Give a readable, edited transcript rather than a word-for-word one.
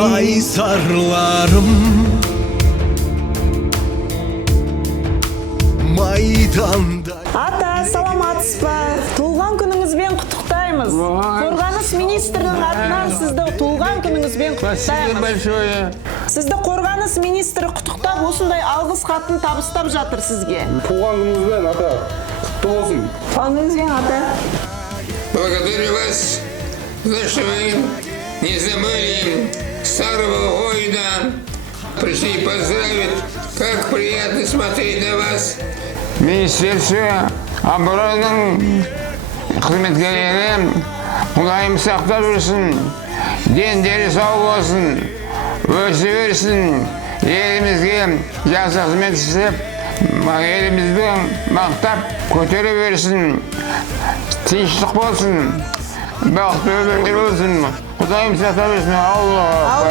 Kaysarlarım Maydanda. Ата, саламатсыз ба? Туылған күніңізбен құттықтаймыз. Қорғаныс министрінің атынан сізді туылған күніңізбен құттықтаймыз. Сізді қорғаныс министрі құттықтап, осындай алғыс хатын табыстап жатыр сізге. Туған күніңізбен, ата. Құтты болсын. Туған күніңізбен, ата. Благодарю вас за что вы не забыли старого воина. Пришли поздравить. Как приятно смотреть на вас. Министерство обороны қызметкерлері Құдайым сақтап жүрсін, дендері сау болсын, өсе берсін, елімізге жақсы қызмет істеп, елімізді мақтап көтере берсін, тыныштық болсын, бақытты өмір болсын. Құдайым сақтап жүрсін. Аллах